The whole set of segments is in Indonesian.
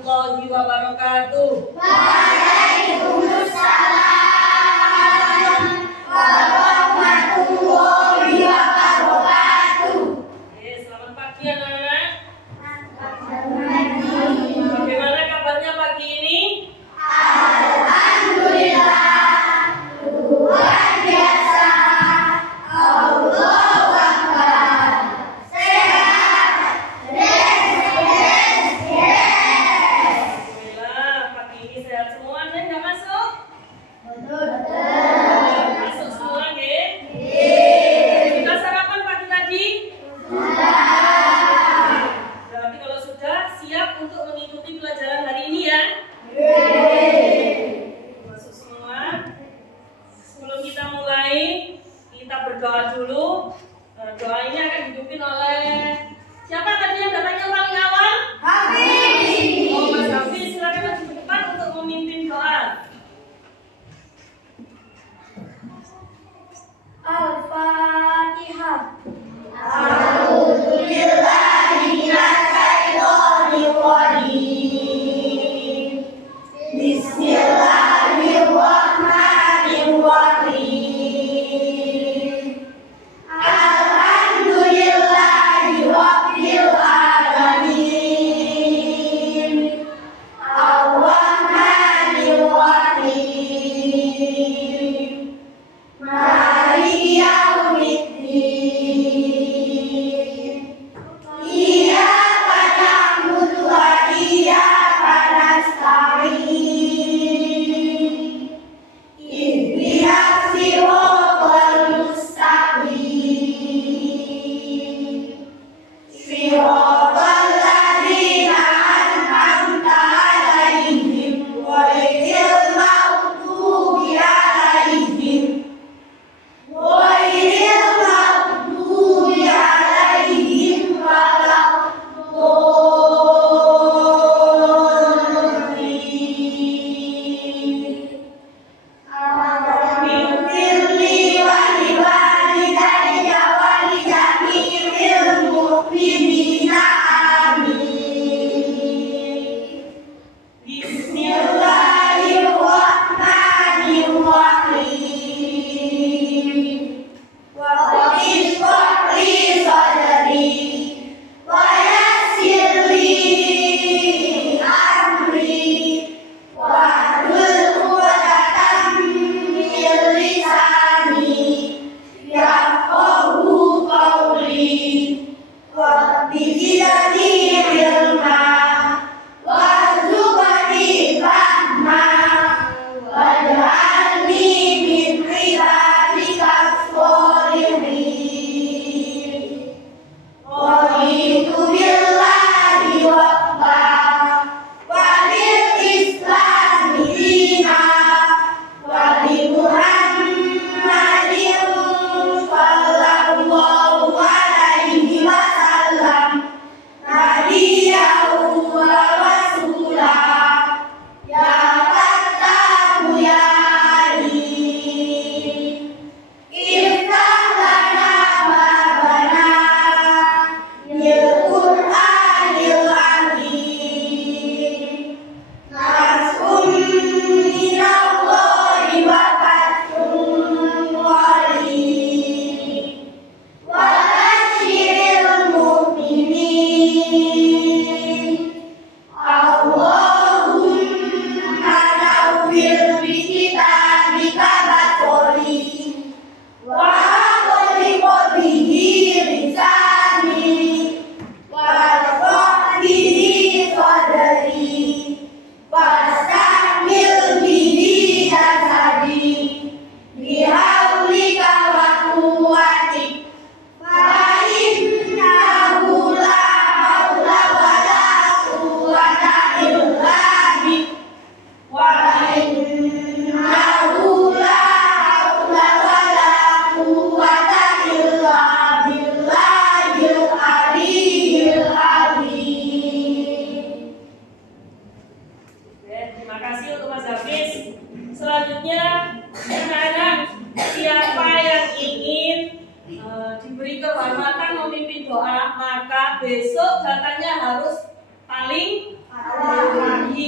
warahmatullahi wabarakatuh. Waalaikumsalam warahmatullahi wabarakatuh. Selamat pagi anak-anak. Pagi. Bagaimana kabarnya pagi ini? Alhamdulillah, luar biasa. Allahu Akbar. Sehat. Yes. Alhamdulillah pagi ini sehat semua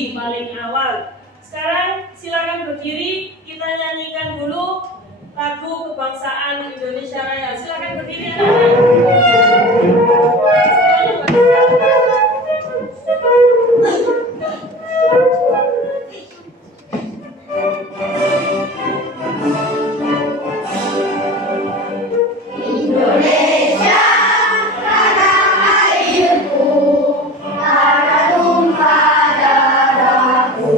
Budi paling awal. Sekarang silakan berdiri, kita nyanyikan dulu lagu kebangsaan Indonesia Raya. Silakan berdiri Indonesia, tanah airku, tanah tumpah darahku.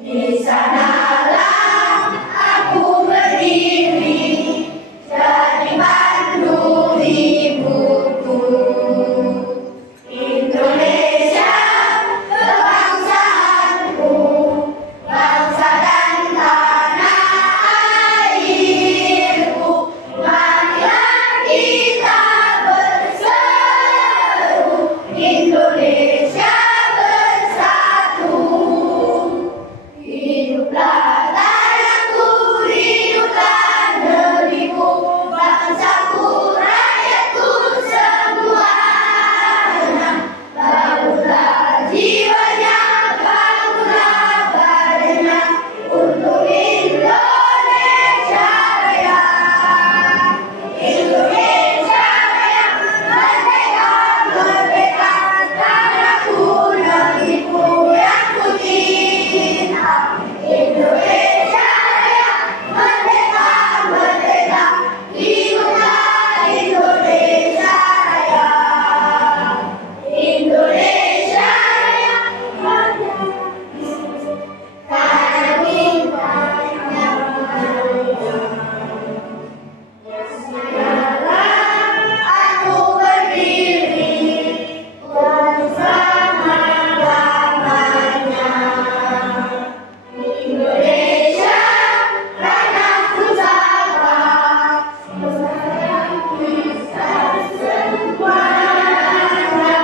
Di sanalah aku berdiri, jadi pandu hidupku. Indonesia, kebangsaanku, bangsa dan tanah airku. Marilah kita berseru, Indonesia bersatu. Hiduplah tanahku, hiduplah negeriku, bangsaku, rakyatku semuanya. Bangunlah jiwanya, bangunlah badannya, untuk Indonesia Raya. Indonesia Raya, merdeka, merdeka, tanahku, negeriku yang ku cinta. Indonesia Raya, merdeka, merdeka, hiduplah Indonesia Raya. Indonesia Raya, merdeka, tanah kita yang mulia. Aku berdiri bersama lamanya. Indonesia, tanah pusaka, bersatu kita semuanya.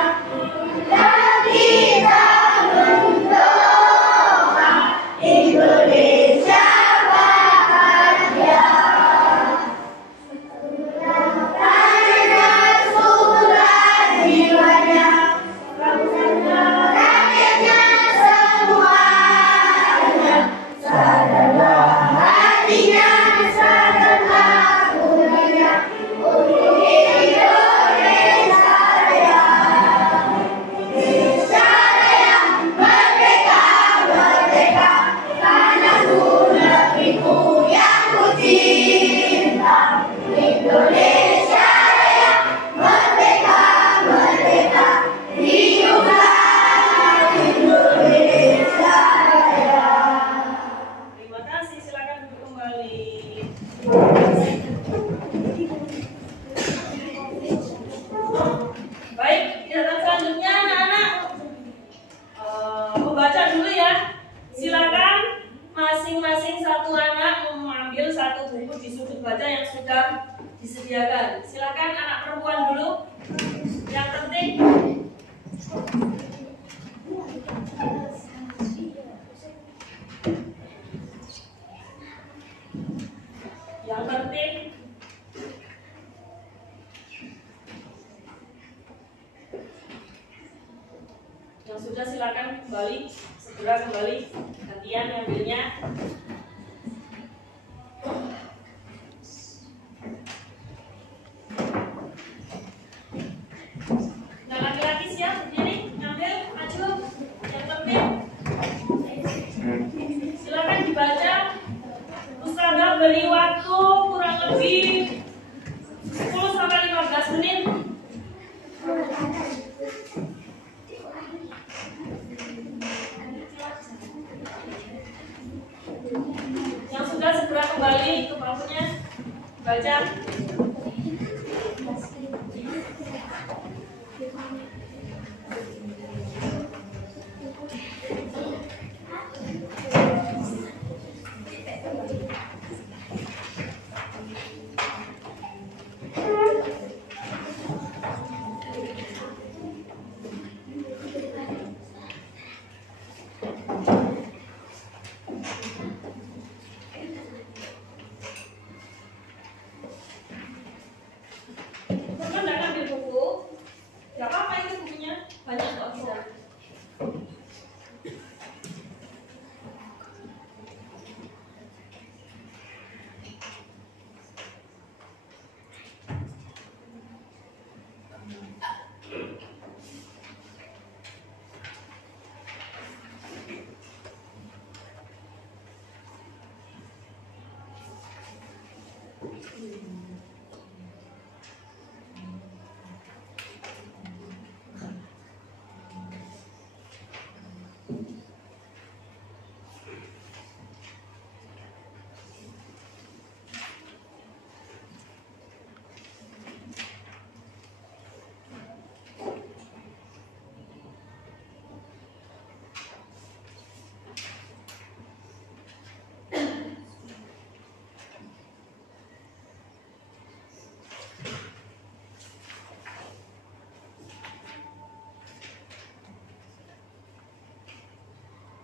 Dan kita mendoa Indonesia bahagia. Tanahnya, sukulah jiwanya, bangsanya, rakyatnya semuanya. Sadarlah hatinya, sadarlah bunyinya, untuk Indonesia Raya. Indonesia Raya, merdeka, merdeka, tanahku, negeriku yang ku cinta. Indonesia Raya, merdeka, merdeka, hiduplah Indonesia Raya. Terima kasih, silakan duduk kembali. Baik, kegiatan selanjutnya anak-anak membaca dulu ya. Silakan masing-masing satu anak mengambil satu buku di sudut baca yang sudah disediakan. Silakan anak perempuan dulu. Yang penting yang sudah silakan kembali, segera kembali, gantian ngambilnya. Nah, laki-laki siap berdiri, ngambil, maju. Yang penting silakan dibaca. Ustazah beri waktu kurang lebih 10-15 menit. Yang sudah segera kembali ke bangkunya, baca.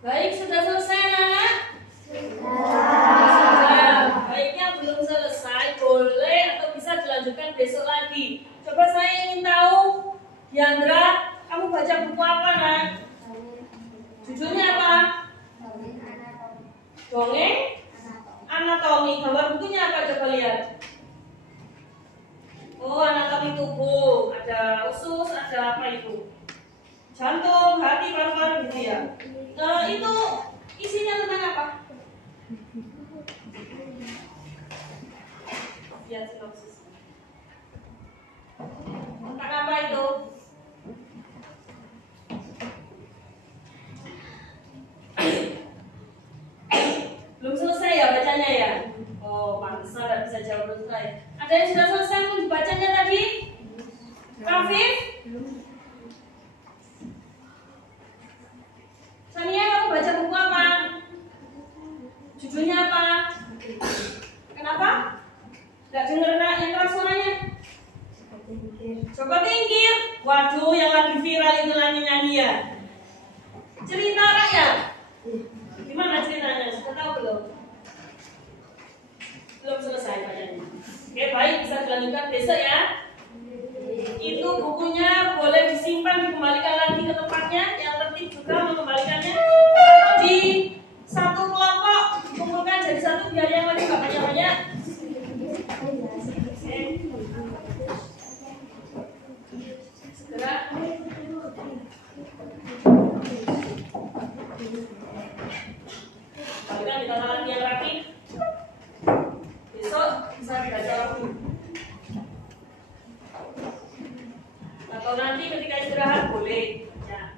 Baik, sudah selesai anak-anak? Sudah. Baik, yang belum selesai boleh atau bisa dilanjutkan besok lagi. Coba saya ingin tahu, Diandra, kamu baca buku apa, nak? Judulnya apa? Dongeng anatomi. Gambar bukunya apa? Coba lihat. Oh, anatomi tubuh. Ada usus, ada apa itu? Jantung, hati, paru-paru gitu ya. Itu isinya tentang apa? Lihat sinopsis. Tentang apa itu? Belum selesai ya bacanya ya? Oh, pantesan nggak bisa jawab belum selesai. Ada yang sudah selesai pun dibacanya tadi? Rafif? Sania, kamu baca buku apa? Judulnya apa? Kenapa? Gak denger yang keras suaranya? Coba Tingkir. Waduh, yang lagi viral itu nyanyi-nyanyi ya. Cerita rakyat. Gimana ceritanya? Sudah tahu belum? Belum selesai bacanya. Oke, baik, bisa dilanjutkan besok ya. Itu bukunya boleh disimpan, dikembalikan lagi ke tempatnya. Yang tertib juga mengembalikannya. Atau di satu kelompok dikumpulkan jadi satu biar yang lagi gak banyak-banyak. Segera. Kembalikan ditata lagi yang rapi. Besok bisa dibaca lagi. Atau nanti ketika istirahat boleh ya.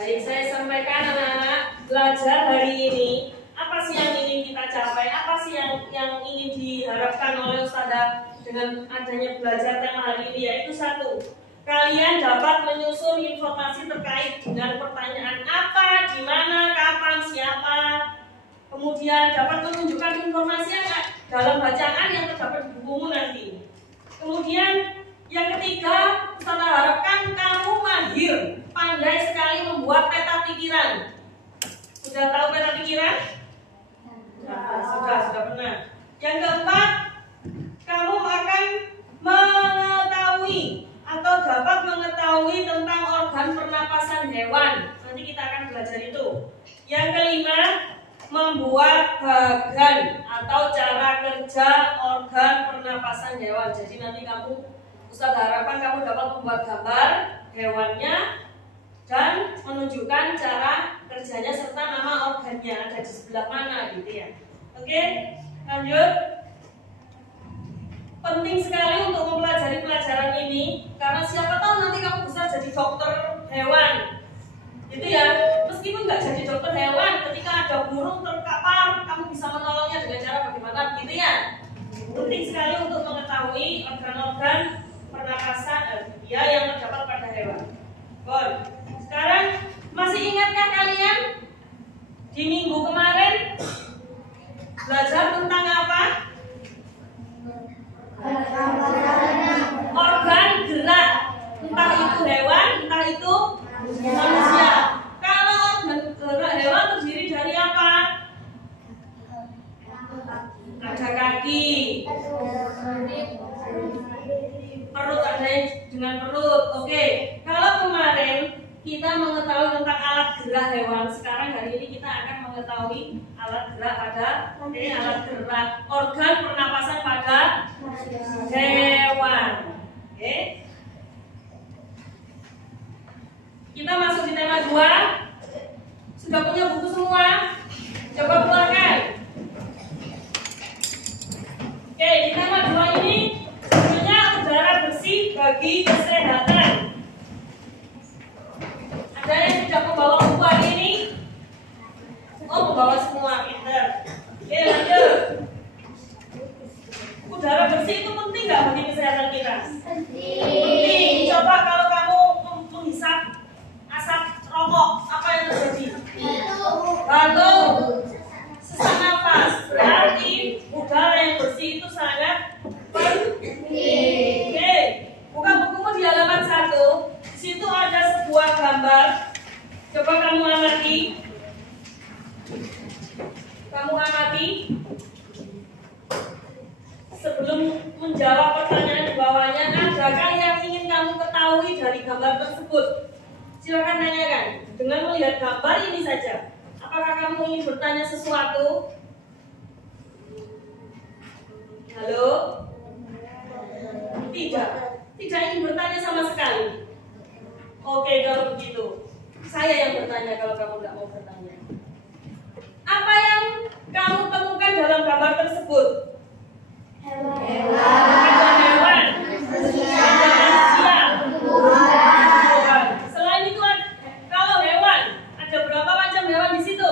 Baik, saya sampaikan anak-anak, belajar hari ini apa sih yang ingin kita capai, apa sih yang ingin diharapkan oleh Ustazah dengan adanya belajar tema hari ini, yaitu satu, kalian dapat menyusun informasi terkait dengan pertanyaan apa, di mana, kapan, siapa. Kemudian dapat menunjukkan informasi yang dalam bacaan yang terdapat di bukumu nanti. Kemudian yang ketiga, Ustazah harapkan kamu mahir, pandai sekali membuat peta pikiran. Sudah tahu peta pikiran? Sudah pernah. Yang keempat, kamu akan mengetahui atau dapat mengetahui tentang organ pernapasan hewan. Nanti kita akan belajar itu. Yang kelima, membuat bagan atau cara kerja organ pernapasan hewan. Jadi nanti Ustaz harapkan kamu dapat membuat gambar hewannya dan menunjukkan cara kerjanya serta nama organnya ada di sebelah mana gitu ya. Oke, lanjut. Penting sekali untuk mempelajari pelajaran ini karena siapa tahu nanti kamu bisa jadi dokter hewan. Gitu ya. Meskipun nggak jadi dokter hewan, ketika ada burung terkapar, kamu bisa menolongnya dengan cara bagaimana gitu ya. Penting sekali untuk mengetahui organ-organ pernapasan yang terdapat pada hewan. Bon. Sekarang masih ingatkah kalian di minggu kemarin belajar tentang apa? Organ gerak, entah itu hewan, entah itu manusia. Kalau organ gerak hewan terdiri dari apa? Ada kaki, perut, ada yang dengan perut. Oke. Kalau kemarin kita mengetahui tentang alat gerak hewan, sekarang hari ini kita akan mengetahui alat gerak pada alat gerak organ pernapasan pada hewan. Oke. Kita masuk di tema 2. Sudah punya buku semua? Coba keluarkan. Oke, di tema 2 ini judulnya udara bersih bagi kesehatan. Ada yang tidak membawa buku hari ini? Oh, membawa semua, pinter. Oke, lanjut. Udara bersih itu penting nggak bagi kesehatan kita? Penting. Coba kalau kamu menghisap asap rokok, apa yang terjadi? Batuk, gambar. Coba kamu amati. Kamu amati. Sebelum menjawab pertanyaan di bawahnya, adakah yang ingin kamu ketahui dari gambar tersebut? Silakan tanyakan. Dengan melihat gambar ini saja, apakah kamu ingin bertanya sesuatu? Halo? Tidak. Tidak ingin bertanya sama sekali. Oke, kalau begitu, saya yang bertanya kalau kamu tidak mau bertanya. Apa yang kamu temukan dalam gambar tersebut? Ada hewan, ada manusia. Selain itu, kalau hewan, ada berapa macam hewan di situ?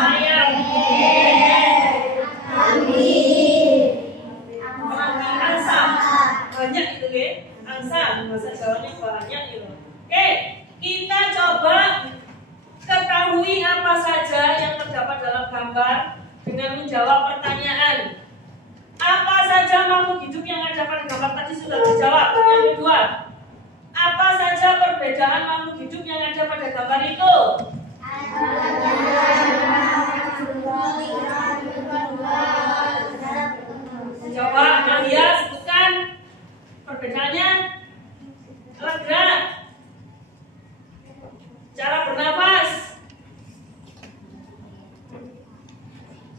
Ayam, angsa, banyak itu ya. Angsa, bahasa Jawanya banyak itu. Oke, kita coba ketahui apa saja yang terdapat dalam gambar dengan menjawab pertanyaan. Apa saja makhluk hidup yang ada pada gambar tadi sudah terjawab. Yang kedua, apa saja perbedaan makhluk hidup yang ada pada gambar itu? Coba Nadia sebutkan perbedaannya. Alat gerak, cara bernafas.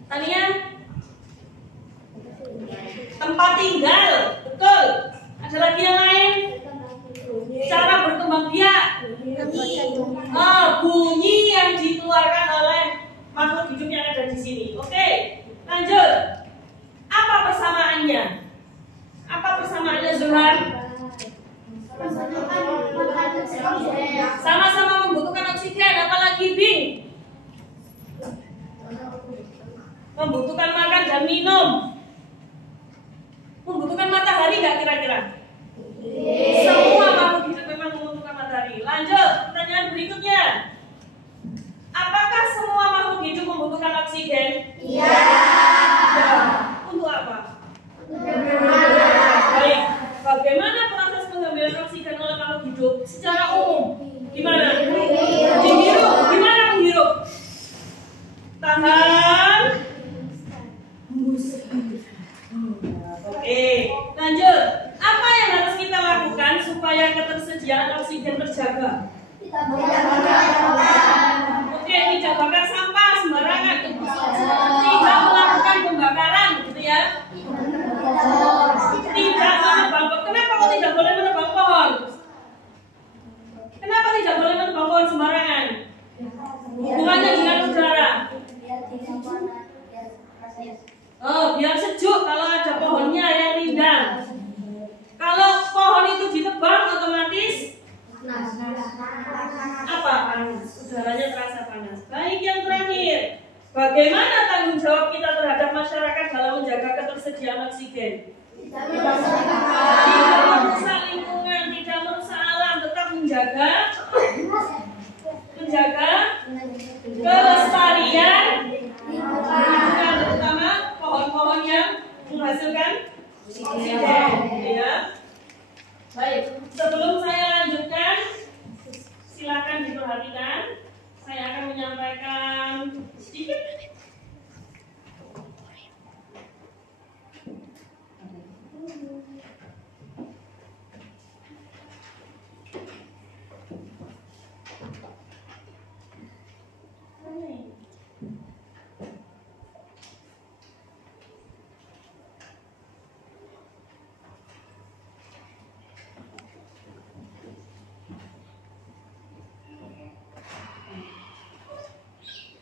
Tania, tempat tinggal, betul. Ada lagi yang lain? Cara berkembang biak. Bunyi yang dikeluarkan oleh makhluk hidup yang ada di sini. Oke, lanjut. Apa persamaannya? Apa persamaannya, Zuhar? Sama-sama membutuhkan oksigen. Apalagi Bing? Membutuhkan makan dan minum. Membutuhkan matahari nggak kira-kira? Semua makhluk hidup memang membutuhkan matahari. Lanjut, pertanyaan berikutnya. Apakah semua makhluk hidup membutuhkan oksigen? Iya. Untuk apa? Baik, bagaimana proses pengambilan oksigen oleh makhluk hidup secara umum? Gimana? Dihirup. Gimana menghirup? Tahan. Oke, lanjut. Apa yang harus kita lakukan supaya ketersediaan oksigen terjaga? Oke, tidak bakar sampah sembarangan. Tidak melakukan pembakaran, gitu ya. Tidak menebang pohon. Kenapa kok tidak boleh menebang pohon? Kenapa tidak boleh menebang pohon sembarangan? Hubungannya dengan udara. Biar sejuk kalau ada pohonnya yang rindang. Kalau pohon itu ditebang otomatis apa? Panas. Udaranya terasa panas. Baik, yang terakhir, bagaimana tanggung jawab kita terhadap masyarakat dalam menjaga ketersediaan oksigen? Tidak merusak lingkungan, tidak merusak alam, tetap menjaga kelestarian lingkungan, terutama pohon-pohon yang menghasilkan oksigen. Ya. Baik, sebelum saya lanjutkan, silakan diperhatikan. Saya akan menyampaikan sedikit.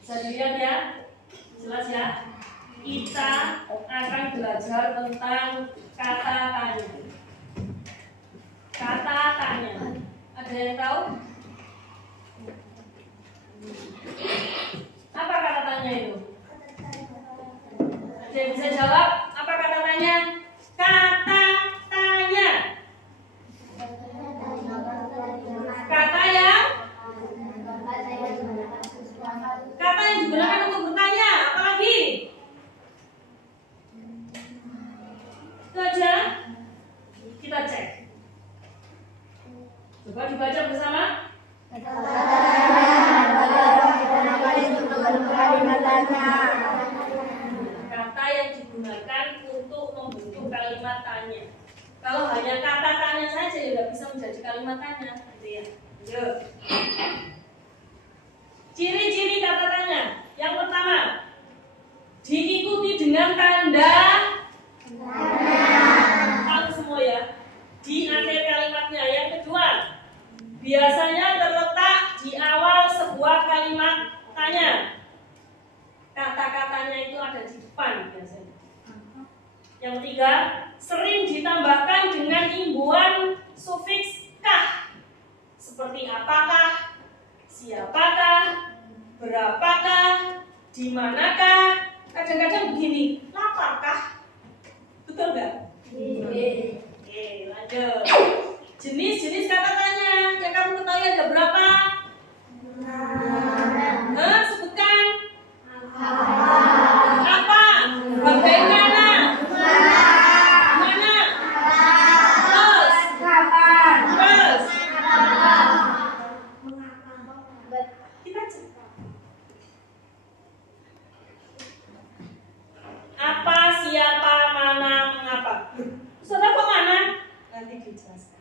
Bisa dilihat ya, jelas ya. Kita akan belajar tentang kata tanya. Kata tanya. Ada yang tahu? Apa kata tanya itu? Ada yang bisa jawab? Apa kata tanya? Kata tanya. Kata yang digunakan untuk bertanya. Apa lagi? Itu aja. Kita cek. digunakan untuk membentuk kalimat tanya. Kalau hanya kata tanya saja ya nggak bisa menjadi kalimat tanya, gitu ya. Yuk. Ciri-ciri kata tanya. Yang pertama, diikuti dengan tanda tahu semua ya di akhir kalimatnya. Yang kedua, biasanya terletak di awal sebuah kalimat tanya. Kata-katanya itu ada di depan biasanya. Yang ketiga, sering ditambahkan dengan imbuhan sufiks kah, seperti apakah, siapakah, berapakah, di manakah. Kadang-kadang begini, laparkah? Betul nggak? Oke, lanjut. Jenis-jenis kata tanya yang kamu ketahui ada berapa? Sebutkan. Apa? Bagaimana? Mana? Terus? Terus? Kita cepat. Apa, siapa, mana, mengapa? Saudara kok mana? Nanti dijelaskan.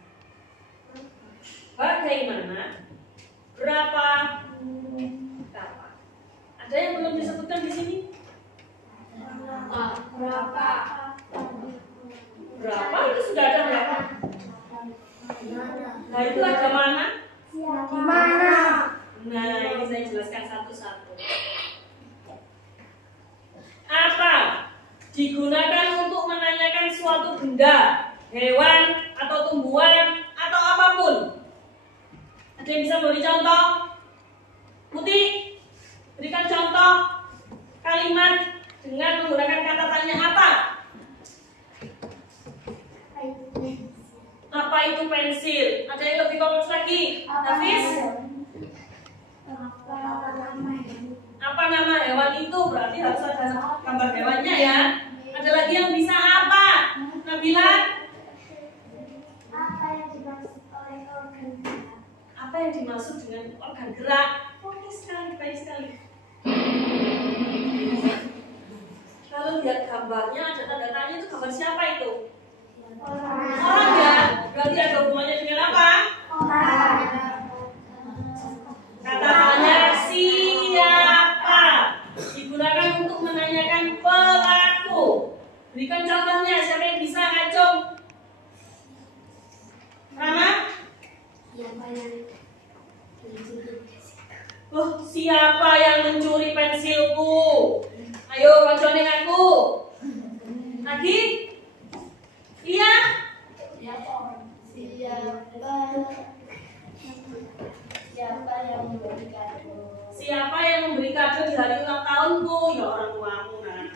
Bagaimana? Berapa? Kapan? Ada yang belum disebutkan di sini? Berapa? Berapa? Itu sudah ada berapa? Nah itu ada mana? Mana? Nah ini saya jelaskan satu-satu. Apa? Digunakan untuk menanyakan suatu benda, hewan, atau tumbuhan, atau apapun. Ada yang bisa memberi contoh? Putih, berikan contoh kalimat dengan menggunakan kata tanya apa? Apa itu pensil? Ada yang lebih kompleks lagi? Hafiz? Apa nama hewan itu? Berarti harus ada gambar hewannya ya. Ada lagi yang bisa apa? Nabila? Apa yang dimaksud oleh organ gerak? Apa yang dimaksud dengan organ gerak? Oke sekali, baik sekali. Kalau lihat gambarnya ada tanda tanya, itu gambar siapa itu? Orang ya? Berarti ada hubungannya dengan apa? Kata tanya siapa? Digunakan untuk menanyakan pelaku. Berikan contohnya, siapa yang bisa ngacung? Rama? Siapa yang mencuri pensilku? Ayo konconin aku. Lagi? Iya? Siapa yang memberi kado? Siapa yang memberi kado di hari ulang tahunku? Ya orang tuamu nah.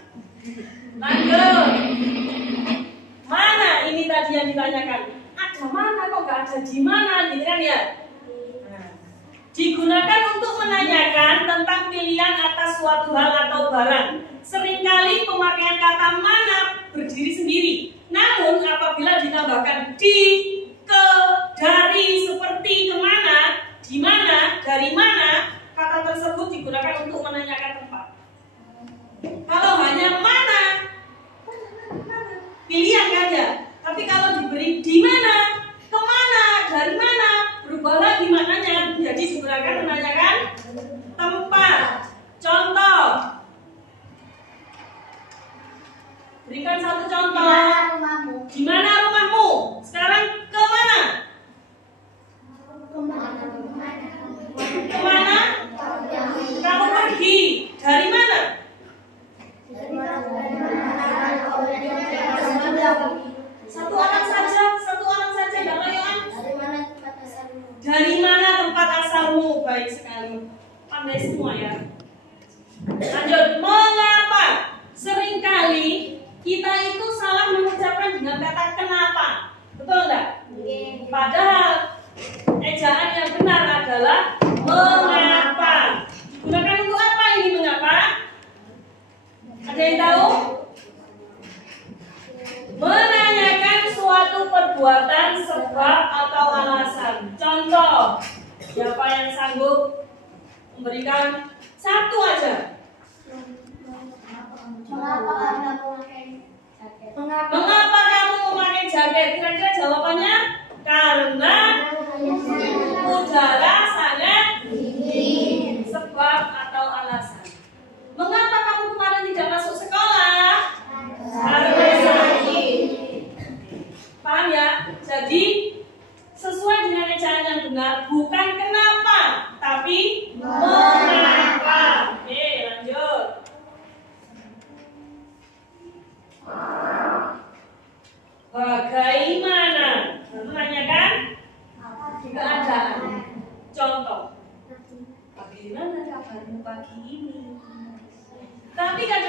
Lanjut. Mana ini tadi yang ditanyakan? Ada mana kok gak ada di mana gitu kan ya? Digunakan untuk menanyakan tentang pilihan atas suatu hal atau barang. Seringkali pemakaian kata mana berdiri sendiri. Namun apabila ditambahkan di, ke, dari, seperti, kemana, di mana, dari mana, kata tersebut digunakan untuk menanyakan tempat. Kalau hanya mana, pilihan kan ya. Tapi kalau diberi di mana, kemana, dari mana, berubah lagi maknanya, jadi digunakan menanyakan tempat. Contoh, berikan satu contoh. Di mana rumahmu? Sekarang kemana? Kemana? Kamu pergi.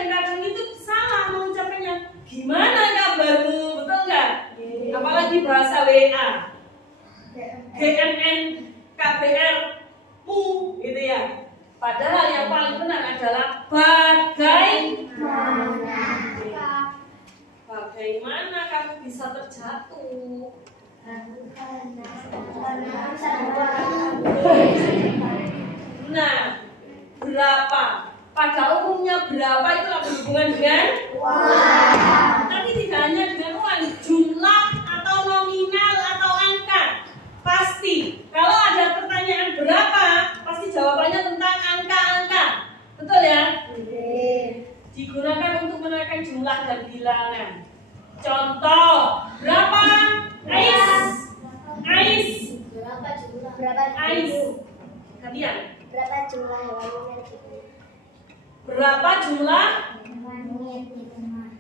kadang-kadang itu salah mengucapkannya. Gimana kabarmu? Betul nggak? Apalagi bahasa WA. GNN KBR mu gitu ya. Padahal yang paling benar adalah bagaimana kamu bisa terjatuh? Nah, berapa? Pada umumnya berapa itu berhubungan dengan uang. Tapi tidak hanya dengan uang, jumlah atau nominal atau angka. Pasti, kalau ada pertanyaan berapa, pasti jawabannya tentang angka-angka. Betul ya? Digunakan untuk menaikkan jumlah dan bilangan. Contoh, berapa? Ais. Gantian. Berapa jumlah Berapa jumlah hewan di rumah?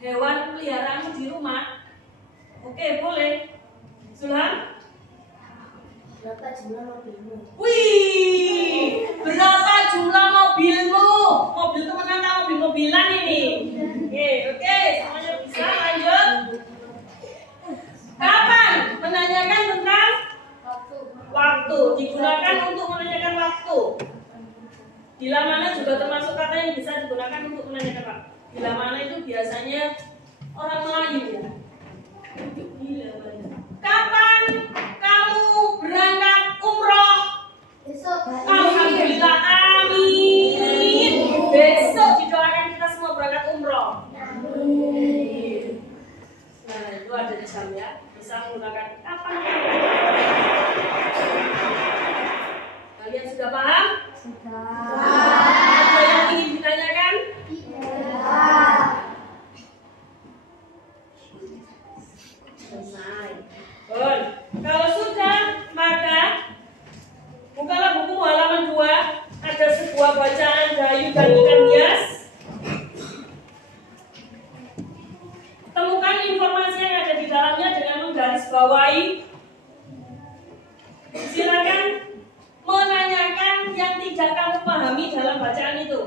hewan peliharaanmu di rumah? Oke, boleh. Zulham? Berapa jumlah mobilmu? Wih, berapa jumlah mobilmu? Mobil itu menantang mobil-mobilan ini. Oke, semuanya bisa. Lanjut. Kapan? Menanyakan tentang waktu. Digunakan untuk menanyakan waktu. Bila mana juga termasuk kata yang bisa digunakan untuk menanyakan waktu. Bila mana itu biasanya orang Melayu ya. Kapan kamu berangkat umroh? Besok. Alhamdulillah, amin. Besok didoakan kita semua berangkat umroh. Amin. Nah, itu ada jam ya. Bisa menggunakan kapan? Kalian sudah paham? Ada yang ingin ditanyakan? Selesai. Bon. Kalau sudah, maka bukalah buku halaman 2. Ada sebuah bacaan Dayu dan ikan hias. Temukan informasi yang ada di dalamnya dengan menggarisbawahi. Silakan menanyakan yang tidak kamu pahami dalam bacaan itu.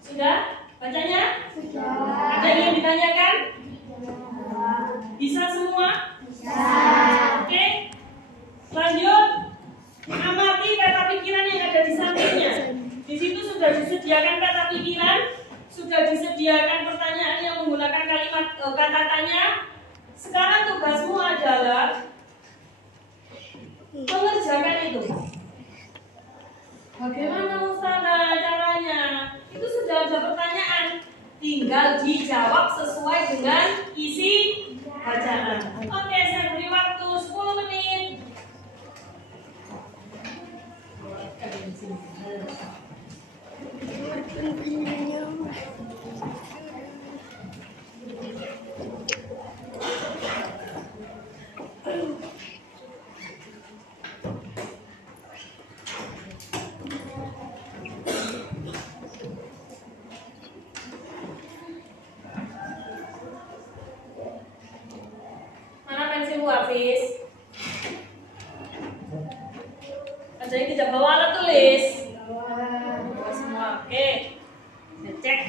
Sudah? Bacanya? Sudah. Ada yang ingin ditanyakan? Bisa semua? Bisa. Oke. Lanjut. Amati peta pikiran yang ada di sampingnya. Di situ sudah disediakan peta pikiran, sudah disediakan pertanyaan yang menggunakan kalimat kata tanya. Sekarang tugasmu adalah mengerjakan itu. Bagaimana Ustazah caranya? Itu sudah ada pertanyaan, tinggal dijawab sesuai dengan isi bacaan. Oke, saya beri waktu 10 menit. Mana pensilmu, Hafiz? Ada yang tidak bawa alat tulis? Bawa semua. Oke. Saya cek.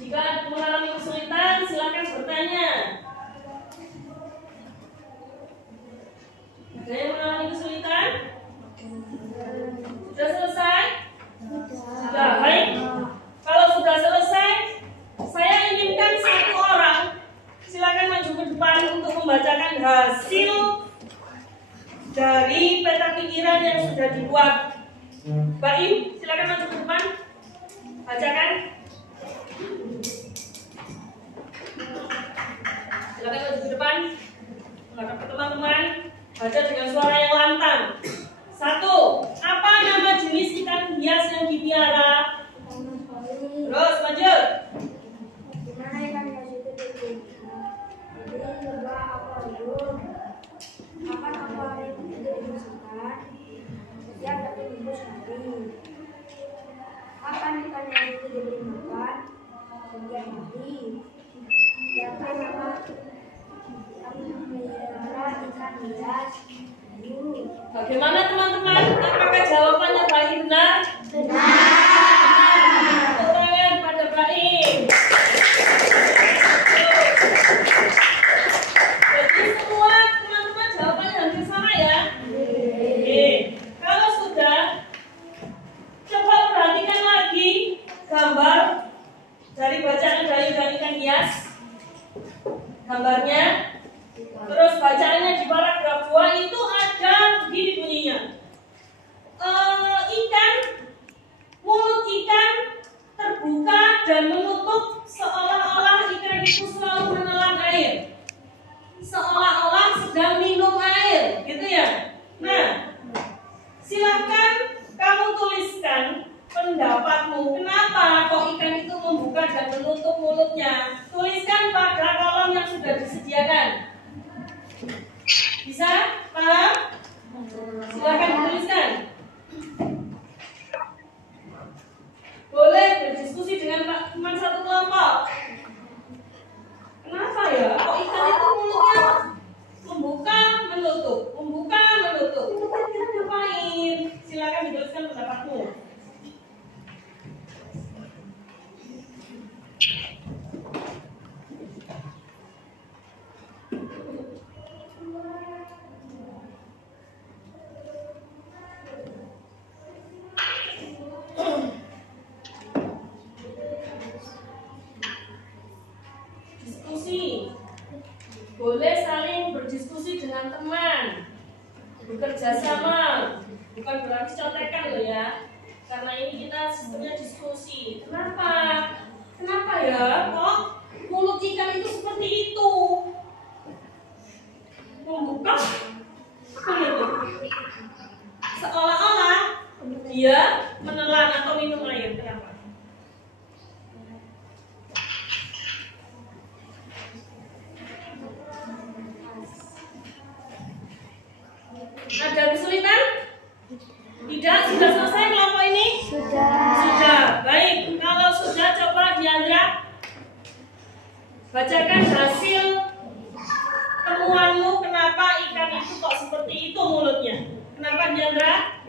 Jika mengalami kesulitan, silakan bertanya. Ada yang mengalami kesulitan? Sudah selesai? Sudah. Baik. Kalau sudah selesai, saya inginkan satu orang silakan maju ke depan untuk membacakan hasil dari peta pikiran yang sudah dibuat. Mbak Im, silakan maju ke depan. Bacakan. Silakan maju ke depan. Menghadap ke teman-teman. Baca dengan suara yang lantang. 1. Apa nama jenis ikan hias yang dipiara? Terus lanjut. Gimana ikan hias itu dipelihara? Jadi sebuah akuarium. Kapan akuarium itu dibersihkan? Setiap 1 minggu sekali. Kapan ikan hias itu diberi makan? kemudian hari. Siapa nama memelihara ikan hias? Bagaimana teman-teman? Apakah jawabannya baik benar? Benar. Tepuk tangan pada baik. Jadi semua teman-teman jawabannya hampir sama ya? Oke. Kalau sudah, coba perhatikan lagi gambar dari bacaan dari ikan hias. Gambarnya. Terus bacaannya di paragraf 2 itu ada begini bunyinya. Mulut ikan terbuka dan menutup seolah-olah ikan itu selalu menelan air. Seolah-olah sedang minum air, gitu ya. Nah, silakan kamu tuliskan pendapatmu. Kenapa kok ikan itu membuka dan menutup mulutnya? Tuliskan pada kolom yang sudah disediakan. Bisa? Paham? Silakan tuliskan. Boleh berdiskusi dengan teman satu kelompok. Kenapa ya? Kok ikan itu mulutnya membuka, menutup, membuka, menutup? Itu kira-kira ngapain? Silakan dituliskan pendapatmu. Boleh saling berdiskusi dengan teman, bekerja sama, bukan berarti contekan loh ya. Karena ini kita sistemnya diskusi. Kenapa? Kenapa ya kok mulut ikan itu seperti itu? Membuka, menutup. Seolah-olah dia menelan atau minum air. Kenapa? Ada kesulitan? Tidak? Sudah selesai kelompok ini? Sudah. Baik. Kalau sudah, coba Diandra bacakan hasil temuanmu. Kenapa ikan itu kok seperti itu mulutnya? Kenapa Diandra?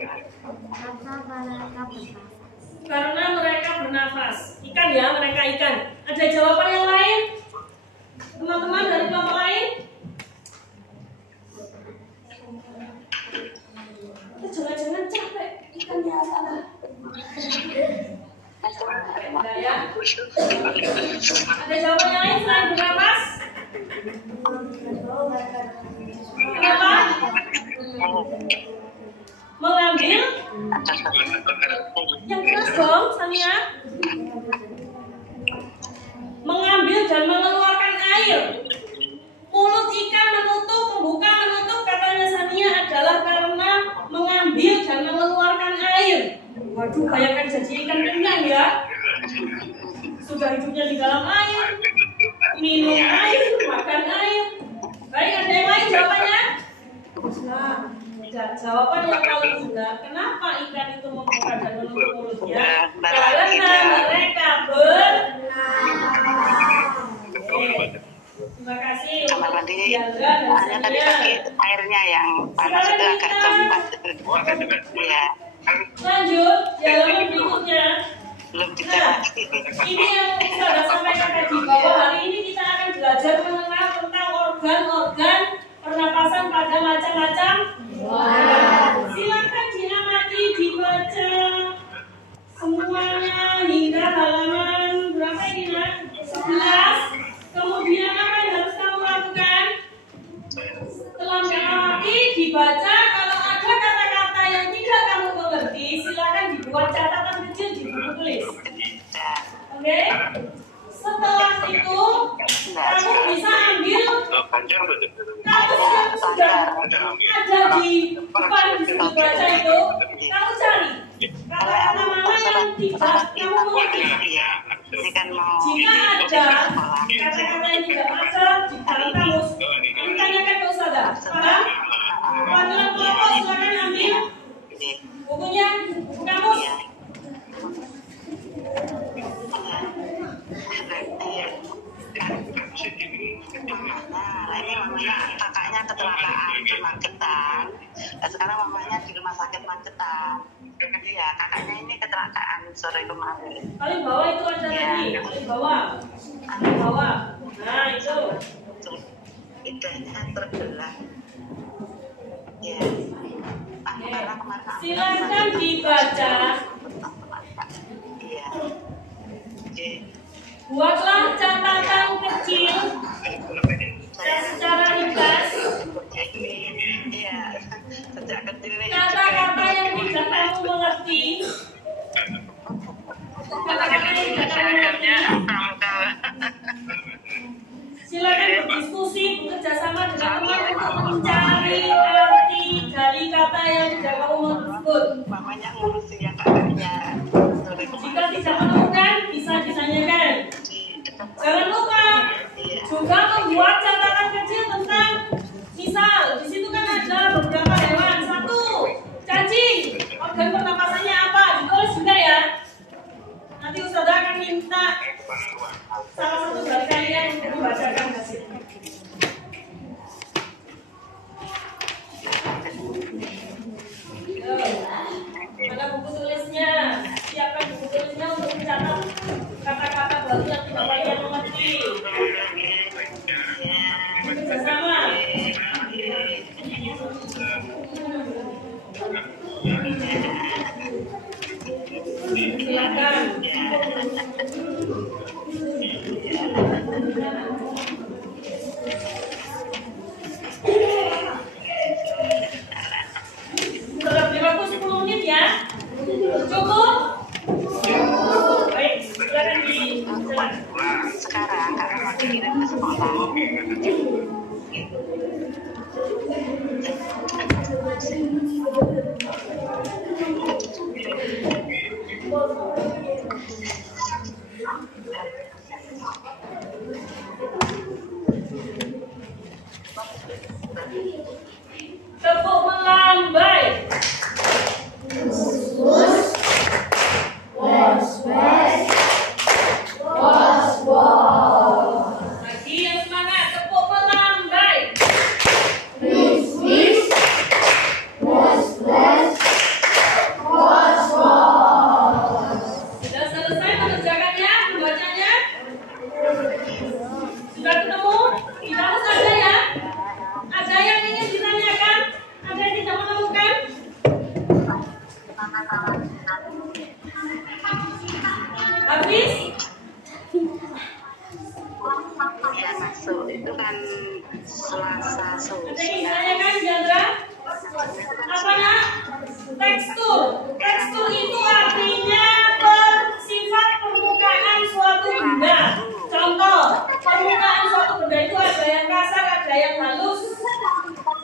Karena mereka bernafas. Ikan ya, mereka ikan. Ada jawaban yang lain? Teman-teman dari kelompok lain? Jangan-jangan capek ikannya salah. Enggak ya? Ada jawaban yang lain selain bernafas? Kenapa? Mengambil? Yang keras dong, Sania. Mengambil dan mengeluarkan air. Mulut ikan menutup, membuka, menutup, katanya Sania adalah karena mengambil dan mengeluarkan air. Waduh, bayangkan jadi ikan kenyang ya. Sudah hidupnya di dalam air, minum air, makan air. Baik, ada yang lain jawabannya? Nah, jawaban yang paling mudah. Kenapa ikan itu membuka dan menutup mulutnya? Karena mereka Terima kasih untuk Diandra dan Sania. Airnya yang panas itu agak cepat. Ya. Lanjut, jalan berikutnya. Belum Nah, ini yang sudah sampaikan tadi bahwa hari ini kita akan belajar mengenal tentang organ-organ pernapasan pada macam-macam. Silakan diamati, dibaca semuanya hingga halaman berapa ini nak? 11. Kemudian apa yang harus kamu lakukan? Setelah mengamati, dibaca. Kalau ada kata-kata yang tidak kamu mengerti, silakan dibuat catatan kecil di buku tulis. Oke? Setelah itu, kamu bisa ambil kamus yang sudah ada di depan di sudut baca itu. Kamu cari kata-kata mana yang tidak kamu mengerti. Jika ada kata-kata yang tidak ada di dalam kamus, kamu tanyakan ke Ustazah. Paham? Panggilan kelompok silakan ambil bukunya, buku kamus. sore kemarin. Paling bawah itu ada lagi, paling bawah. Paling bawah. Nah, itu. Idahnya terbelah. Ya. Silakan dibaca. Iya. Oke. Buatlah catatan kecil secara ringkas. Iya. Sejak kecil ini. Kata-kata yang tidak kamu mengerti. Kata-kata yang tidak kamu mengerti. Silakan berdiskusi, bekerja sama dengan teman untuk mencari arti dari kata yang tidak kamu sebut. Mamanya ngurusin yang kakaknya. Jika tidak menemukan, bisa ditanyakan. Jangan lupa juga membuat catatan kecil tentang, misal di situ kan ada beberapa hewan. Satu, cacing. Organ pernapasannya apa? Ditulis juga ya. Nanti Ustazah akan minta salah satu dari kalian untuk membacakan hasilnya. Ada buku tulisnya. Siapkan buku tulisnya untuk mencatat kata-kata baru yang tidak kalian mengerti. Kerjasama. Silakan. Terlebih waktu 10 menit ya. Cukup? Baik, silakan dijelaskan. Sekarang kakak mau dikirim ke sekolah. Tepuk melambai. Lagi yang semangat, tepuk melambai. Sudah selesai mengerjakannya, membacanya? Sudah ketemu? Di dalam ada ya? Ada yang ingin ditanyakan? Ada yang tidak menemukan? Habis? Ya masuk itu kan Selasa Ada yang sore. ditanyakan, Jandra? Apanya? Tekstur. Tekstur itu artinya bersifat permukaan suatu benda. Contoh, permukaan suatu benda itu ada yang kasar, ada yang halus.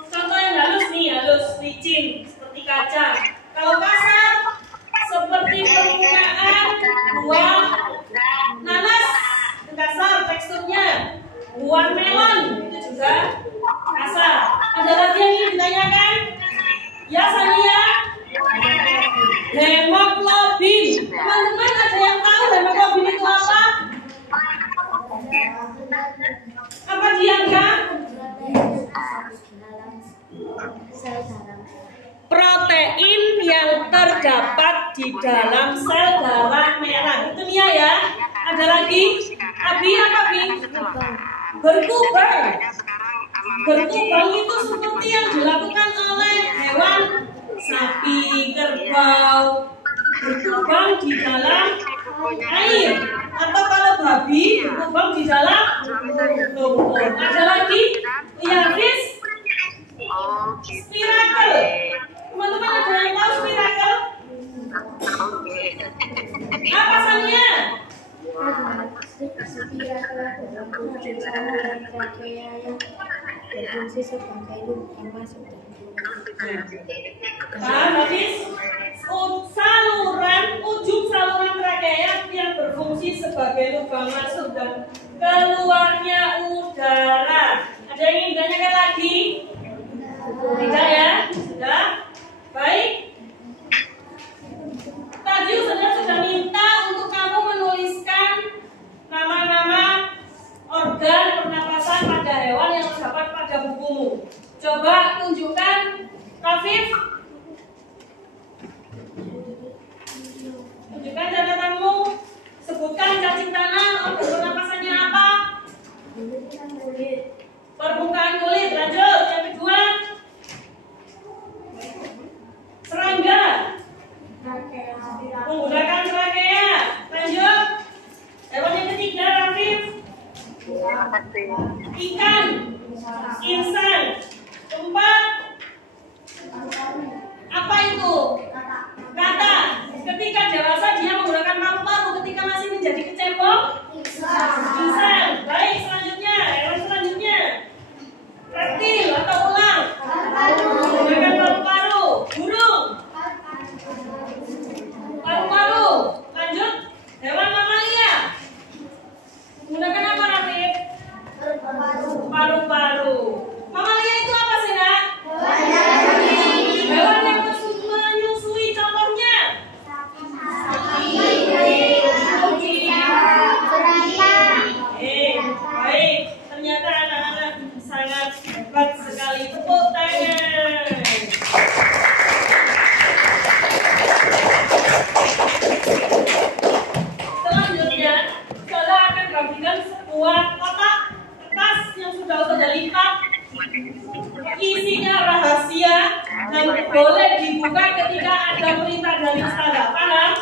Contoh yang halus nih, halus, licin, seperti kaca. Kalau kasar, seperti permukaan buah nanas, kasar teksturnya. Buah melon, itu juga kasar. Ada lagi yang ingin ditanyakan? Ya, Sania? Hemoglobin. Teman-teman ada yang tahu hemoglobin itu apa? Apa Diangga? Protein yang terdapat di dalam sel darah merah. Itu Nia ya. Ada lagi? Abi apa Bi? Berkubang. Berkubang itu seperti yang dilakukan oleh hewan sapi, kerbau. Berkubang di dalam air. Atau kalau babi berkubang di dalam lumpur. Ada lagi? Ya, Fis? Spirakel. Teman-teman ada yang tahu spirakel? Apa Sania? Berfungsi sebagai lubang masuk dan Habis ujung saluran trakea yang berfungsi sebagai lubang masuk dan keluarnya udara. Ada yang ingin ditanyakan lagi? Tidak ya? Sudah? Baik. Tadi Ustazah sudah minta untuk kamu menuliskan nama-nama organ pernapasan pada hewan yang terdapat pada bukumu. Coba tunjukkan, Rafif. Tunjukkan ikan, insan. Keempat, apa itu? Kata. Ketika dewasa dia menggunakan paru-paru, ketika masih menjadi kecebong, insan. Baik, selanjutnya, hewan selanjutnya. Reptil atau ular. Menggunakan paru-paru. Burung. Paru-paru. Lanjut, hewan mamalia. Menggunakan apa, Rafif? Paru-paru. Mamalia itu apa sih, Nak? Hewan yang menyusui, contohnya. Baik. Ternyata anak-anak sangat hebat sekali. Tepuk tangan. Selanjutnya, saudara akan bagikan sebuah kotak kertas yang sudah saudara lipat. Isinya rahasia dan boleh dibuka ketika ada perintah dari ustazah. Paham?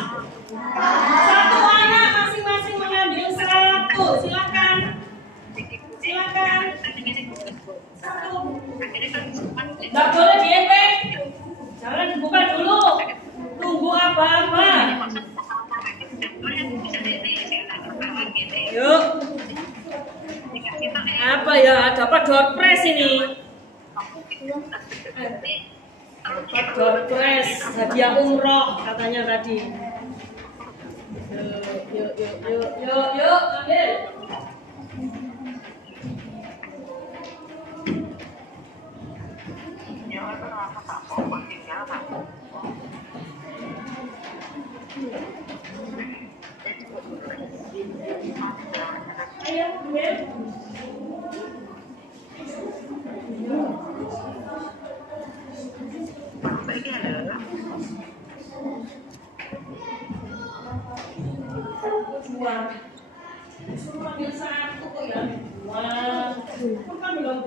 Satu anak masing-masing mengambil satu. Silakan. Silakan. Satu. Nggak boleh diepek. Jangan dibuka dulu. Tunggu apa-apa. Yuk. Apa ya? Dapat door prize ini. Dapat door prize. Hadiah umroh katanya tadi. Yuk, ambil. Ayo, ambil. Dua. Suruh ambil satu kok ya. Wah. Bukan belum.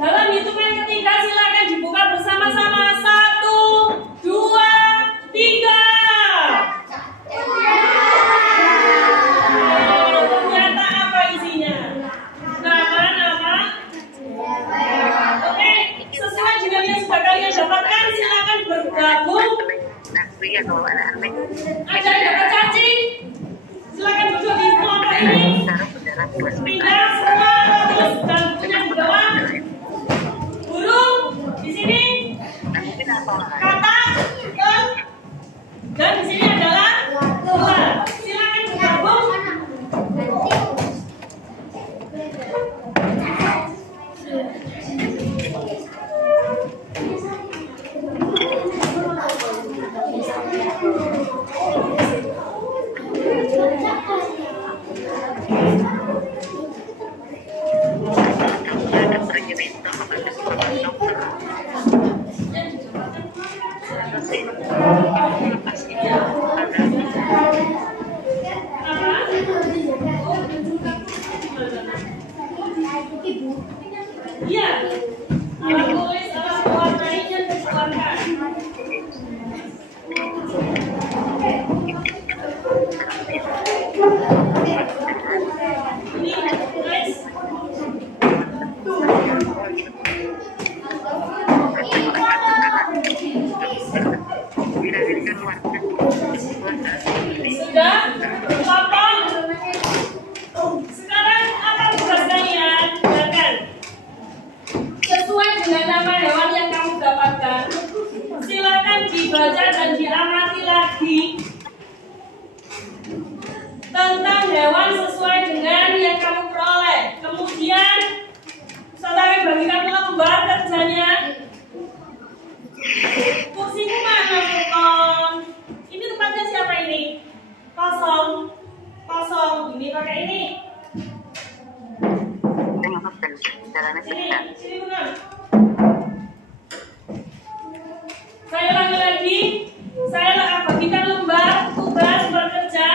Dalam hitungan ketiga silakan dibuka bersama-sama. 1, 2, 3. Ternyata apa isinya? Nama. Oke, sesuai dengan yang sudah kalian dapatkan, silakan bergabung. Ada yang dapat cacing? Silakan duduk di kelompok ini. Pindah semua terus dan punya di bawah. Burung di sini. Kata dan di sini adalah ular. Silakan bergabung. Iya, tulis atas warnanya dikeluarkan. Ini guys. Sudah, potong. Sekarang apa tugas kalian? Silakan. Sesuai dengan nama hewan yang kamu dapatkan, silakan dibaca dan diamati lagi tentang hewan sesuai dengan yang kamu peroleh. Kemudian saudara bagikan lembar kerjanya. Kursimu mana, Sultan? Ini tempatnya siapa ini? Kosong. Ini pakai ini. Sini benar. Saya ulangi lagi. Saya akan bagikan lembar tugas bekerja.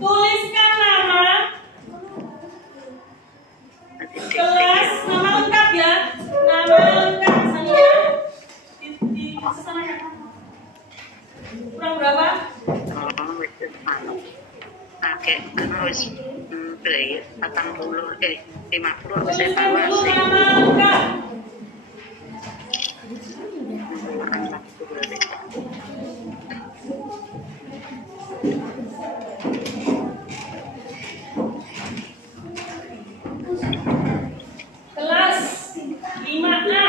Tuliskan nama, kelas, nama lengkap ya. Nama lengkap misalnya di sana. Kurang berapa? Oke, terus grade 50 50 habis Tuliskan dulu evaluasi. nama lengkap. Kelas 5A.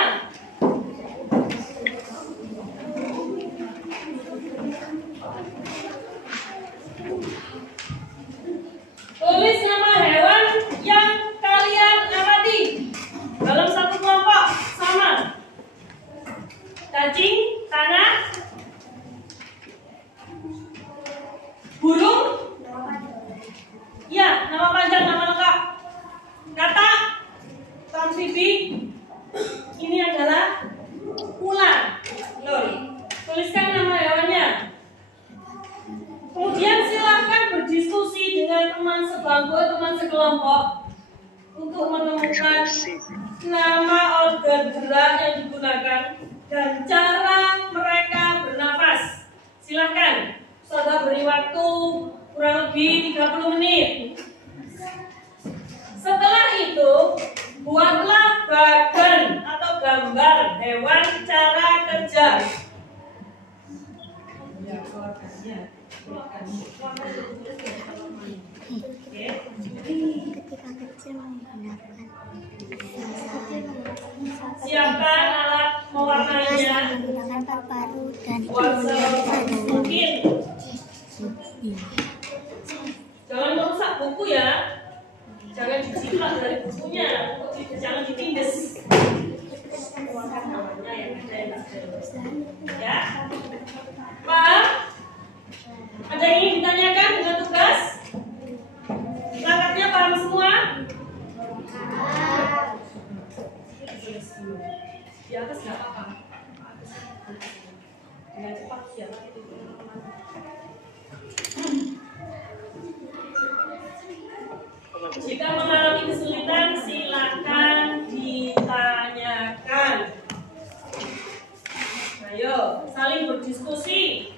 Tulis nama hewan yang kalian amati dalam satu kelompok sama. Cacing, tanah, burung. Ya, nama panjang, nama lengkap. Kata amfibi ini adalah ular. Lol. Tuliskan nama hewannya. Kemudian silahkan berdiskusi dengan teman sebangku, teman sekelompok untuk menemukan nama organ gerak yang digunakan dan cara mereka bernafas. Silahkan, Ustazah beri waktu kurang lebih 30 menit. Setelah itu, buatlah bagan atau gambar hewan cara kerja. Ketika kecil menggunakan Siapkan alat mewarnainya. menggunakan paru-paru dan Buat mungkin. Jangan merusak buku ya. Jangan diciplak dari bukunya. Jangan ditindes. Ya. Paham? Ada yang ingin ditanyakan dengan tugas? Langkahnya paham semua? Di atas nggak apa-apa. Dengan cepat siapa itu? Jika mengalami kesulitan, silakan ditanyakan. Ayo, saling berdiskusi.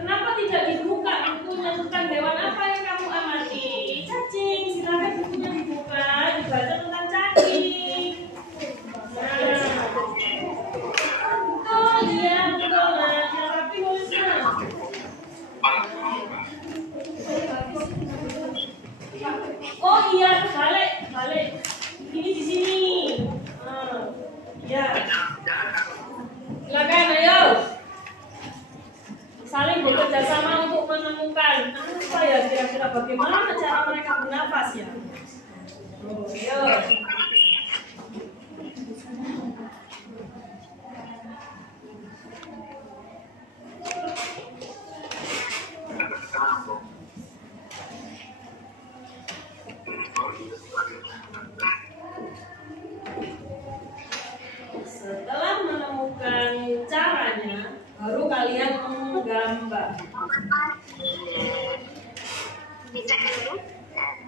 Kenapa tidak dibuka bukunya tentang hewan apa yang kamu amati? Cacing, silakan bukunya dibuka, dibaca tentang cacing. Nah, betul ya, betul lah. Tapi nulisnya. Oh iya, balik. Ini di sini. Ya. Silakan, ayo. Saling bekerja sama untuk menemukan apa ya kira-kira bagaimana cara mereka bernafas ya. Ayo. Setelah menemukan caranya, baru kalian menggambar. Dicek dulu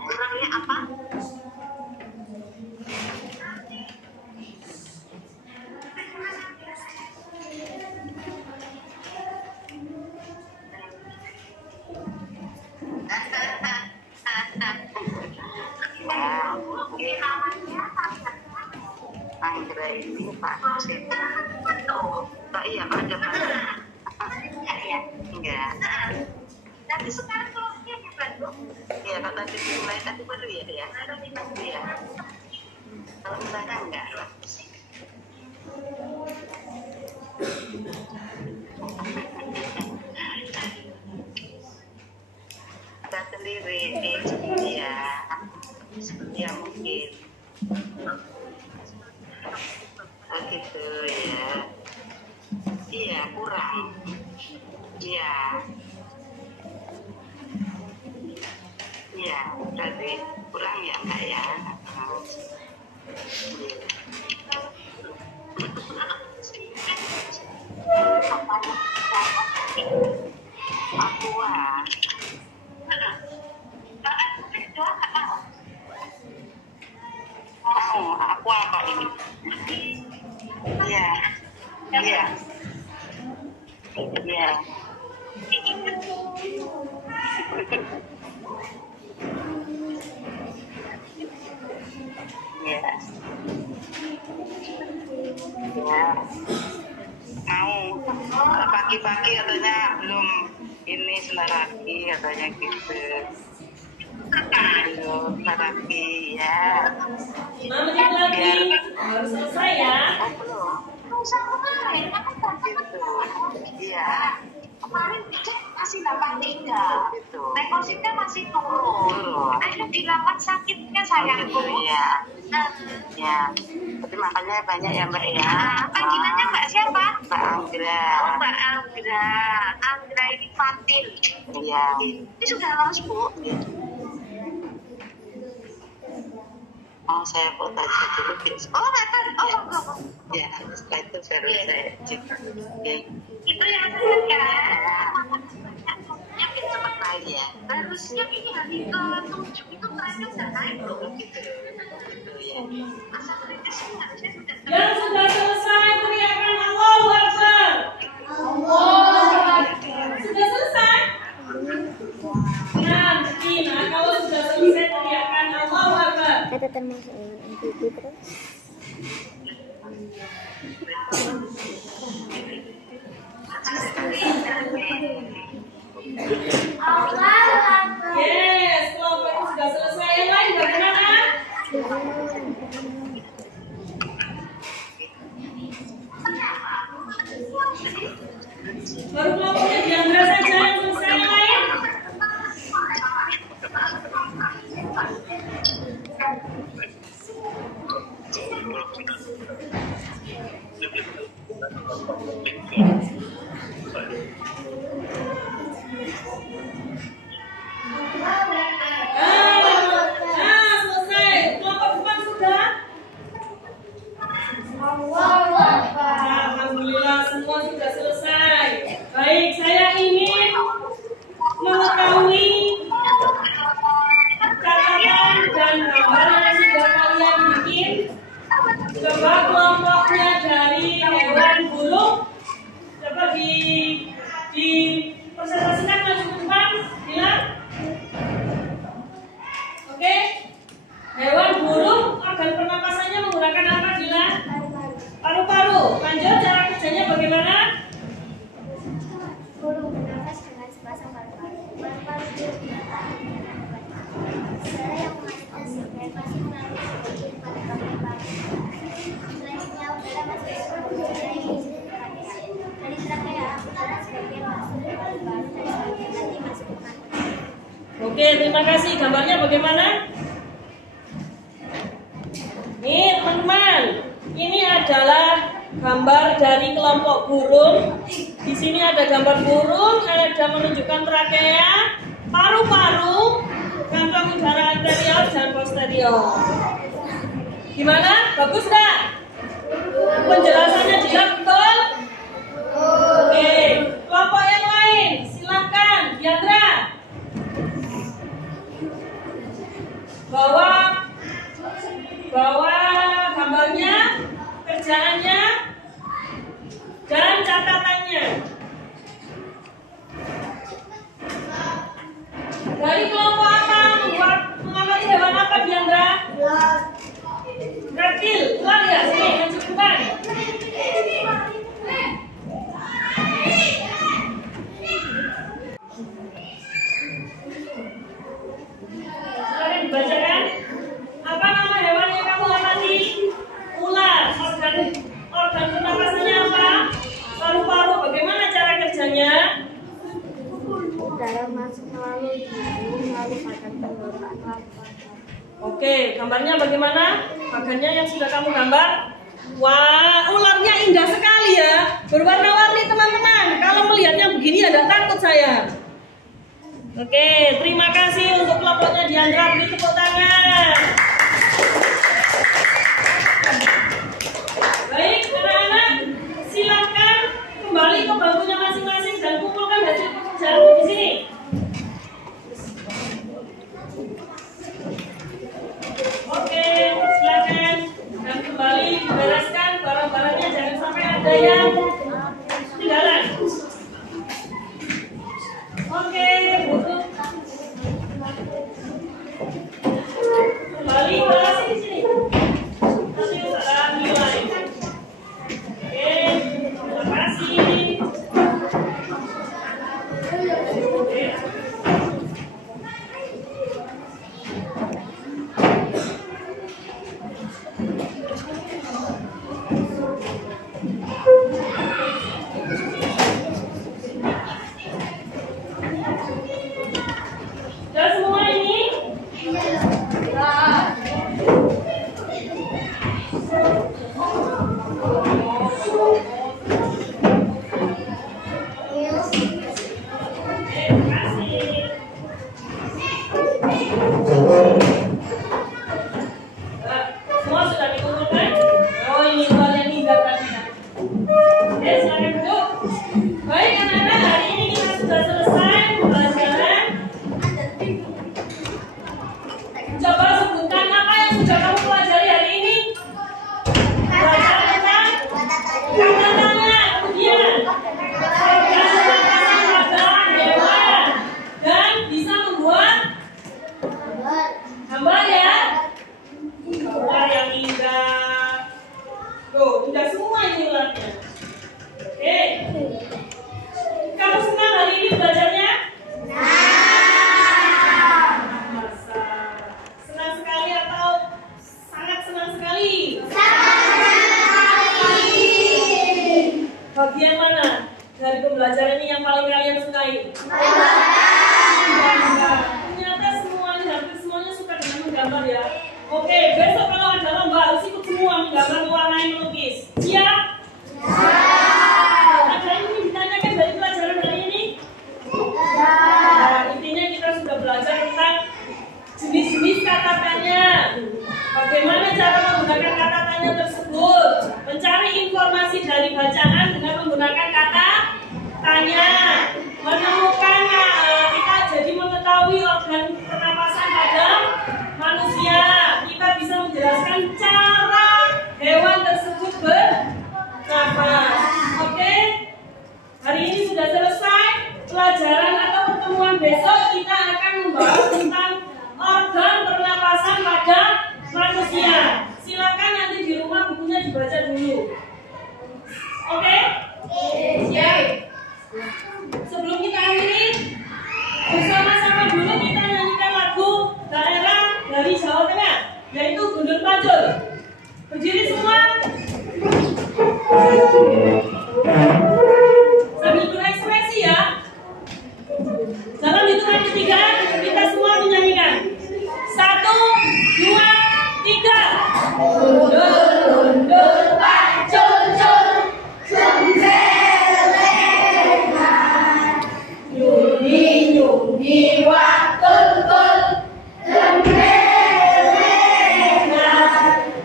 orangnya apa? Anggra ini vaksin. Oh iya, ada Pak. Enggak. Tapi sekarang keluarnya baru. Iya, Pak tadi mulai tadi baru ya dia. Iya. Kalau sekarang enggak, Pak. Kita sendiri, ya. Ya mungkin. Oh gitu ya. Iya, kurang. Iya. Iya, berarti kurang ya enggak ya? Aqua. Oh, aqua apa ini? Iya. Iya. Iya. Ya. Ya. Mau pagi-pagi katanya belum ini sebentar lagi katanya gitu. Ayo, sebentar lagi ya. 5 menit lagi harus selesai ya. Oh, belum. Gitu. Iya. Kemarin cek masih 83. Gitu. Depositnya masih turun. Akhirnya dilapat sakitnya sayangku. Iya. Ya. Tapi makanya banyak ya Mbak ya. Panggilannya Mbak siapa? Mbak Anggra. Oh, Mbak Anggra. Anggra ini Fatin. Iya. Ini sudah lolos Bu. Oh, saya foto aja dulu. Oh, datang. Oh. Ya, setelah itu baru saya cek. Ya. Itu yang saya kan. Yang cepat naik ya. Harusnya ini hari ke-7 itu trennya sudah naik loh. Gitu ya. Masa kritisnya harusnya sudah Yang sudah selesai teriakan Allahu Akbar. Sudah selesai? Nah, kalau sudah selesai teriakan Allahu Akbar. Kita termasuk MVP terus. Yes, kelompok itu sudah selesai. Yang lain bagaimana? Baru kelompoknya Diandra saja yang selesai. Yang lain? Selesai. Kelompok depan sudah? Alhamdulillah semua sudah selesai. Baik, saya ingin mengetahui catatan dan gambar yang sudah kalian bikin. Coba kelompoknya dari hewan burung. Coba di presentasikan maju ke depan, bilang. Oke. Hewan burung organ pernapasannya menggunakan apa, Dila? Paru-paru. Lanjut, cara kerjanya bagaimana? Burung bernapas dengan sepasang paru-paru. Paru-paru burung bernapas dengan udara yang menghasilkan segregasi melalui sebagian pada paru-paru. Selanjutnya udara masuk ke udara yang diisi trakea. Dari trakea, udara sebagian masuk ke paru-paru dan sebagian lagi masuk ke paru-paru. Oke, terima kasih. Gambarnya bagaimana? Nih, teman-teman. Ini adalah gambar dari kelompok burung. Di sini ada gambar burung, ada menunjukkan trakea, paru-paru, kantong udara anterior dan posterior. Gimana? Bagus nggak? Penjelasannya jelas betul? Oke, kelompok yang lain, silakan, Diandra. Bawa gambarnya, kerjaannya, dan catatannya. Dari kelompok apa? Mengamati hewan apa, Diandra? Reptil. Ular ya? Sini, maju ke depan. Silakan dibacakan. Apa nama hewan yang kamu amati? Ular. Organ pernapasannya apa? Paru-paru. Bagaimana cara kerjanya? Udara masuk melalui hidung, lalu badan tenggorokan, lalu paru-paru. Oke, gambarnya bagaimana? Bagannya yang sudah kamu gambar? Wah, ularnya indah sekali ya. Berwarna-warni teman-teman. Kalau melihatnya begini ada takut saya. Oke, terima kasih untuk kelompoknya Diandra. Beri tepuk tangan. Baik, anak-anak, silakan kembali ke bangkunya masing-masing dan kumpulkan hasil pekerjaan di sini. Oke, silakan dan kembali bereskan barang-barangnya, jangan sampai ada yang ketinggalan. Terima kasih. Semua sudah dikumpulkan? Oh, ini soalnya tiga tadi. Oke, silakan duduk. Baik, anak-anak, hari ini kita sudah selesai pembelajaran. Coba sebutkan apa yang sudah kamu pelajari hari ini. Belajar tentang kata tanya, kemudian hewan, dan bisa membuat gambar ya. Gambar yang indah. Tuh, sudah semua ini ulatnya. Oke. Kamu senang hari ini belajarnya? Masa senang sekali atau sangat senang sekali? Bagian mana dari pembelajaran ini yang paling kalian sukai? Ternyata semuanya, hampir semuanya suka dengan menggambar ya. Oke, besok kalau ada lomba harus ikut semua menggambar, mewarnai, melukis. Siap? Ada yang ditanyakan dari pelajaran hari ini? Nah, intinya kita sudah belajar tentang jenis-jenis kata tanya. Bagaimana cara menggunakan kata tanya tersebut? Mencari informasi dari bacaan dengan menggunakan kata tanya. Menemukan kita jadi mengetahui organ pernapasan pada manusia. Kita bisa menjelaskan cara hewan tersebut bernapas. Oke? Hari ini sudah selesai. Pelajaran atau pertemuan besok kita akan membahas tentang organ pernapasan pada manusia. Silakan nanti di rumah bukunya dibaca dulu. Oke? Siap. Sebelum kita akhiri, bersama-sama dulu kita nyanyikan lagu daerah dari Jawa Tengah, yaitu Gundul Pacul. Berdiri semua. Sambil berekspresi ya. Dalam hitungan ketiga, kita semua menyanyikan. 1, 2, 3. Gundul, gundul, pacul, cul, jembelengan. Nyunyi, nyunyi, wakul, kul, jembelengan.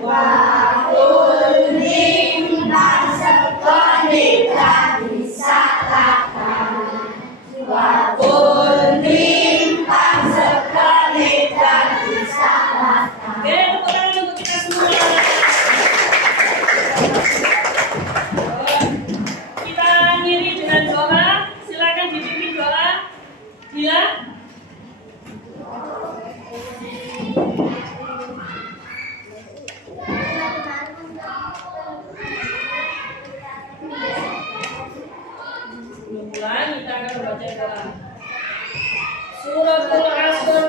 Wakul, nimbang, sekonik, tak bisa lakan. Wakul, nimbang, sekonik, tak bisa lakan. Oke, tepuk tangan untuk kita semua. Kita akhiri dengan doa. Silakan dipimpin doa. Bila sebelum pulang kita akan membaca doa. Suratul Asr.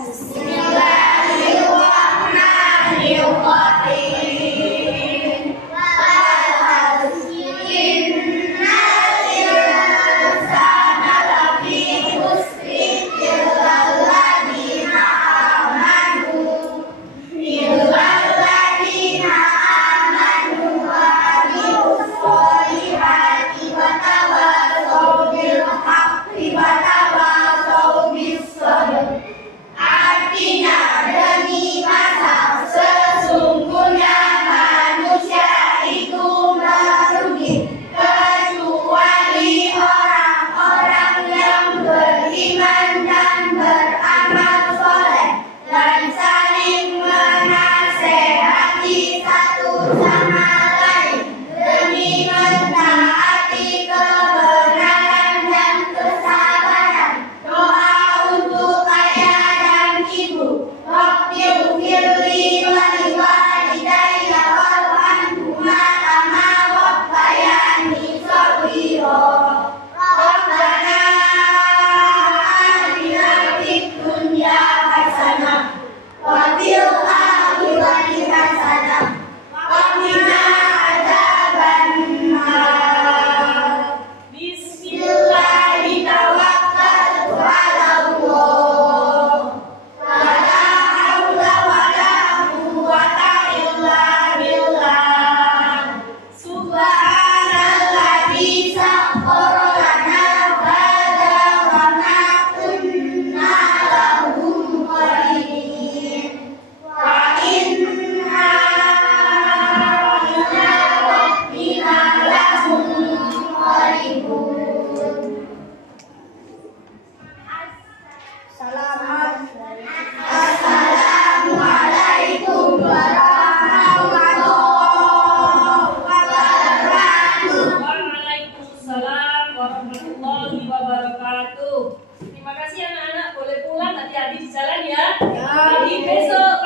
Bismillahirrahmanirrahim. Hati Jadi besok